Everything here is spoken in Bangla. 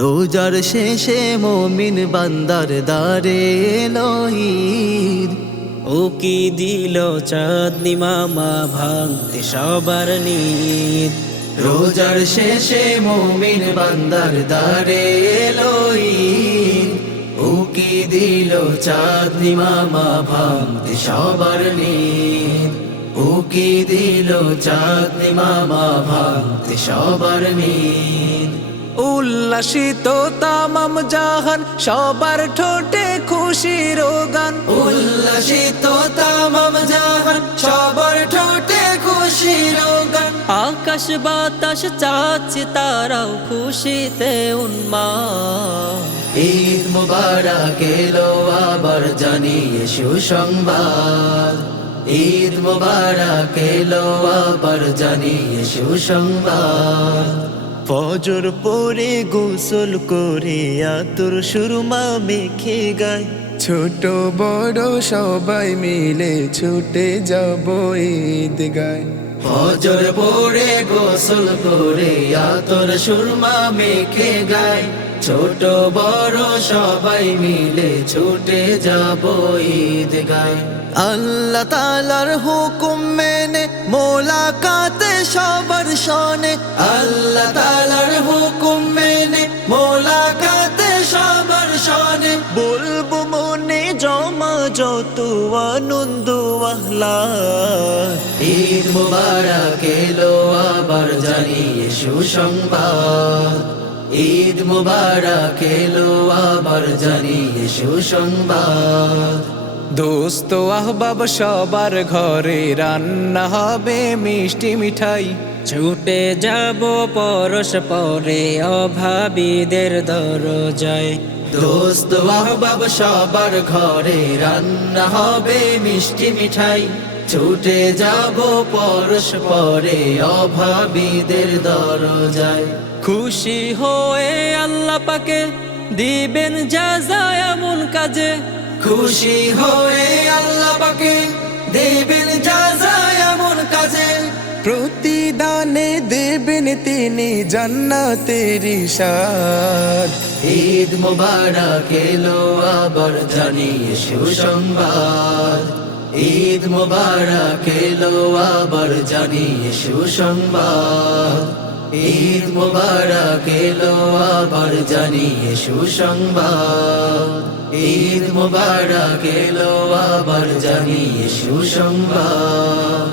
রোজার শেষে মুমিন বান্দার দ্বারে এলো ঈদ। ও কি দিল চাঁদনি মামা ভাঙতে সবার নিদ। রোজার শেষে মুমিন বান্দার দ্বারে এলো ঈদ। ও কি দিল চাঁদনি মামা ভাঙতে সবার নিদ। ও কি দিল চাঁদনি মামা ভাঙতে সবার নিদ। উল্লাসিত তামাম জাহান সবার ঠোঁটে খুশির গান। উল্লাসিত তামাম জাহান সবার ঠোঁটে খুশির গান। আকাশ বাতাস চাচ্ছে তারাও খুশিতে উন্মাদ। ঈদ মুবারক এলো আবার জানিয়ে সুসংবাদ। ঈদ মুবারক এলো আবার জানিয়ে সুসংবাদ। ফজর পরে গোসল করে আতর সুরমা মেখে গায়, ছোট বড় সবাই মিলে ছুটে যাব ঈদগায়। ফজর পরে গোসল করে আতর সুরমা মেখে গায়, ছোট বড় সবাই মিলে ছুটে যাব ঈদগায়। আল্লাহ তাআলার হুকুম মেনে মোলাকাতে সবার শোনে। আল্লাহ তাআলার হুকুম মেনে মোলাকাতে সবার শোনে। বলবো মনে জমা যত আনন্দ আহ্লাদ। ঈদ মুবারক এলো আবার জানিয়ে সুসংবাদ। ঈদ মুবারক এলো আবার জানিয়ে সুসংবাদ। দোস্ত আহবাব সবার ঘরে রান্না হবে মিষ্টি মিঠাই। ছুটে যাব পরস্পরে অভাবীদের দরজায়। দোস্ত আহবাব সবার ঘরে রান্না হবে মিষ্টি মিঠাই। ছুটে যাব পরস্পরে অভাবীদের দরজায়। খুশি হয়ে আল্লাহ পাকে দিবেন যাজা এমন কাজে। খুশি হয়ে আল্লাহ পাকে দেবেন যাজা এমন কাজে। প্রতিদানে দেবেন তিনি জান্নাতের ইরশাদ। ঈদ মুবারক এলো আবার জানিয়ে সুসংবাদ। ঈদ মুবারক এলো আবার জানিয়ে সুসংবাদ। ঈদ মুবারক এলো আবার জানিয়ে সুসংবাদ। ঈদ মুবারক এলো আবার জানিয়ে সুসংবাদ।